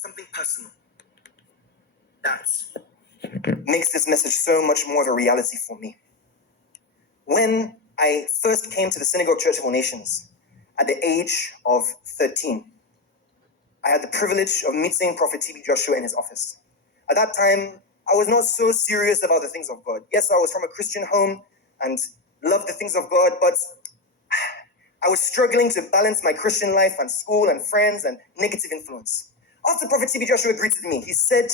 something personal that makes this message so much more of a reality for me. When I first came to the Synagogue Church of All Nations at the age of 13, I had the privilege of meeting Prophet T.B. Joshua in his office. At that time, I was not so serious about the things of God. Yes, I was from a Christian home and loved the things of God, but I was struggling to balance my Christian life and school and friends and negative influence. After Prophet T.B. Joshua greeted me, he said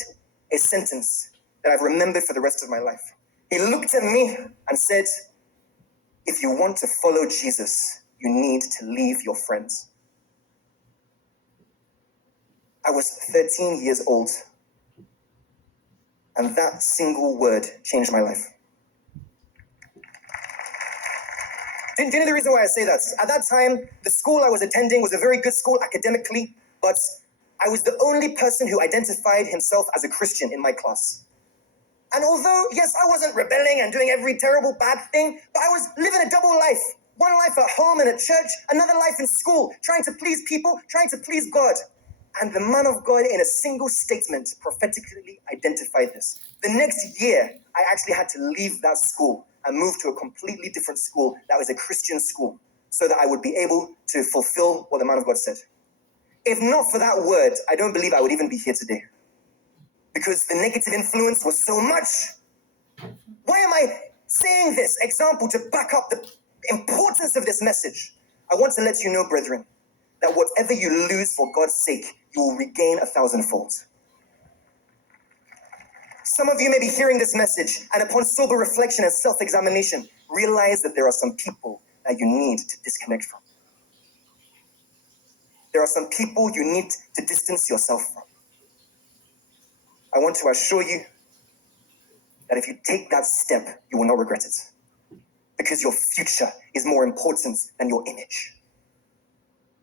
a sentence that I've remembered for the rest of my life. He looked at me and said, if you want to follow Jesus, you need to leave your friends. I was 13 years old, and that single word changed my life. Do you know the reason why I say that? At that time, the school I was attending was a very good school academically, but I was the only person who identified himself as a Christian in my class. And although, yes, I wasn't rebelling and doing every terrible bad thing, but I was living a double life. One life at home and at church, another life in school, trying to please people, trying to please God. And the man of God, in a single statement, prophetically identified this. The next year, I actually had to leave that school and move to a completely different school that was a Christian school so that I would be able to fulfill what the man of God said. If not for that word, I don't believe I would even be here today. Because the negative influence was so much. Why am I saying this example to back up the importance of this message? I want to let you know, brethren, that whatever you lose for God's sake, you will regain 1,000-fold. Some of you may be hearing this message, and upon sober reflection and self-examination, realize that there are some people that you need to disconnect from. There are some people you need to distance yourself from. I want to assure you that if you take that step, you will not regret it. Because your future is more important than your image.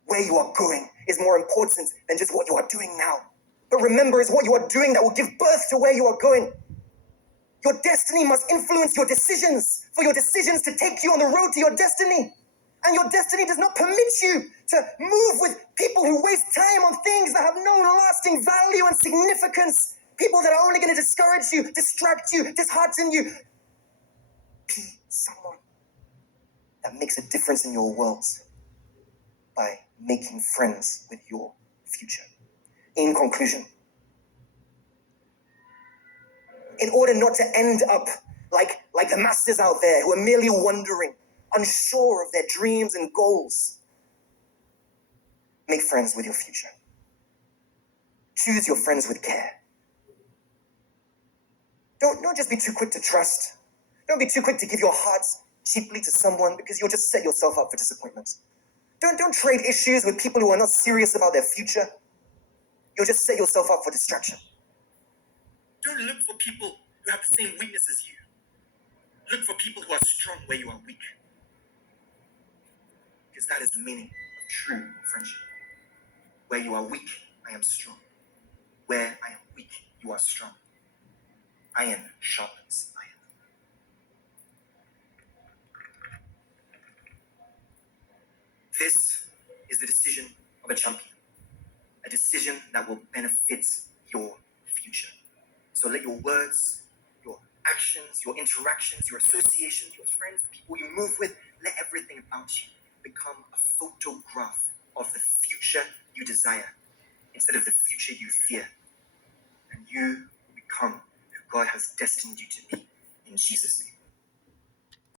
Where you are going is more important than just what you are doing now. But remember, it's what you are doing that will give birth to where you are going. Your destiny must influence your decisions, for your decisions to take you on the road to your destiny. And your destiny does not permit you to move with people who waste time on things that have no lasting value and significance. People that are only going to discourage you, distract you, dishearten you. Be someone that makes a difference in your world by making friends with your future. In conclusion, in order not to end up like the masses out there who are merely wandering, unsure of their dreams and goals, make friends with your future. Choose your friends with care. Don't just be too quick to trust. Don't be too quick to give your heart cheaply to someone because you'll just set yourself up for disappointment. Don't trade issues with people who are not serious about their future. You'll just set yourself up for distraction. Don't look for people who have the same weakness as you. Look for people who are strong where you are weak. Because that is the meaning of true friendship. Where you are weak, I am strong. Where I am weak, you are strong. Iron sharpens iron. This is the decision of a champion. A decision that will benefit your future. So let your words, your actions, your interactions, your associations, your friends, the people you move with, let everything about you become a photograph of the future you desire instead of the future you fear. And you will become who God has destined you to be in Jesus' name.